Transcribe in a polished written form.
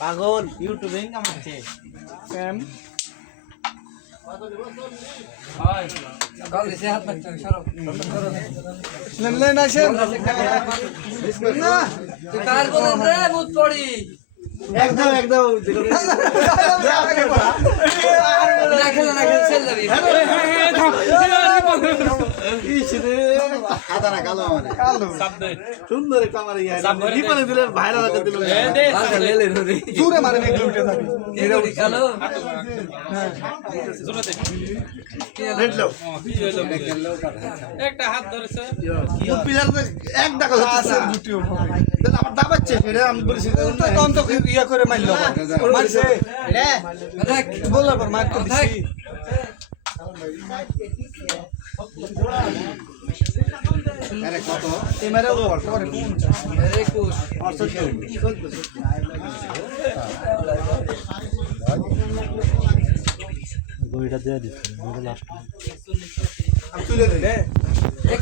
পাগল ইউটিউবে ইনকাম হচ্ছে স্যাম লেন আসেন না কার বলেন রে মুত পড়ি একদম একদম রাখেন রাখেন সেল যাবি হাতা না কালো মানে সুন্দর একটা আমার ইয়া দীপানে দিলে ভাইরাল করে দিল জোরে মারে এগুলো উঠে যাবে কালো রেড লো একটা হাত ধরেছে পিলার এক টাকা হচ্ছে আছে গুটিও না আমার দাবাচ্ছে এটা আমি বলেছি তো কোন তো ইয়া করে মারলো মারছে দেখ বলার পর মার তো দিছি আরে কত এই মারে পরে কোন আরে কুশ বইটা দিয়ে দিচ্ছি লাস্ট তুলে দে